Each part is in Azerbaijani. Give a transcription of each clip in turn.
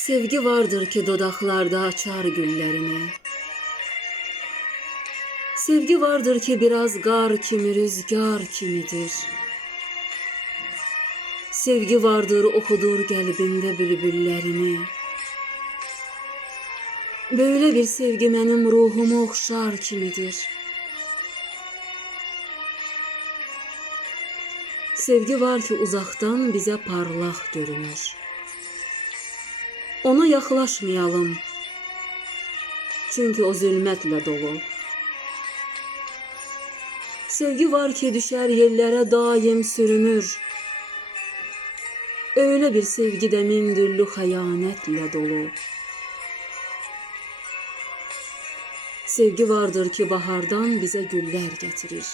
Sevgi vardır ki dodaklarda açar güllerini. Sevgi vardır ki biraz gar kimi, rüzgar kimidir. Sevgi vardır okudur qəlbimdə bülbüllərini. Böyle bir sevgi mənim ruhumu oxşar kimidir. Sevgi var ki uzaqdan bizə parlaq görünür. Ona yaxlaşmayalım, çünkü o zülmətlə dolu. Sevgi var ki düşər yerlərə daim sürünür. Öyle bir sevgi də min türlü xəyanətlə dolu. Sevgi vardır ki bahardan bizə güllər gətirir.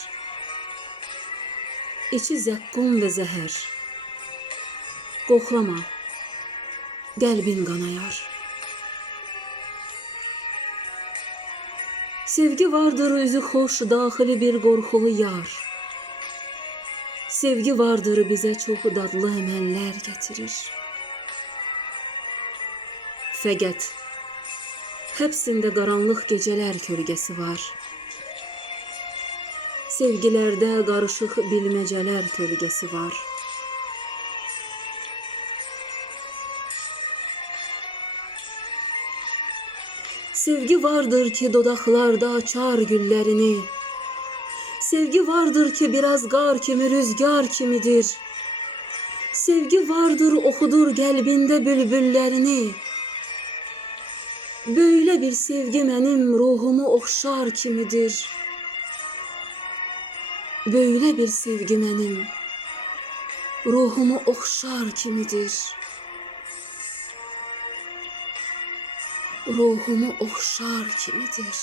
İçi zəqqum və zəhər. Qoxlama, qəlbin qanayar. Sevgi vardır üzü xoş, daxili bir qorxulu yar. Sevgi vardır bizə çox dadlı əməllər gətirir. Fəqət həbsində qaranlıq gecələr kölgəsi var. Sevgilərdə qarışıq bilməcələr kölgəsi var. Sevgi vardır ki dodaqlarda açar güllərini. Sevgi vardır ki biraz qar kimi, rüzgar kimidir. Sevgi vardır oxudur qəlbində bülbüllərini. Böyle bir sevgi mənim ruhumu oxşar kimidir. Böyle bir sevgi mənim ruhumu oxşar kimidir. Ruhumu oxşar kimidir.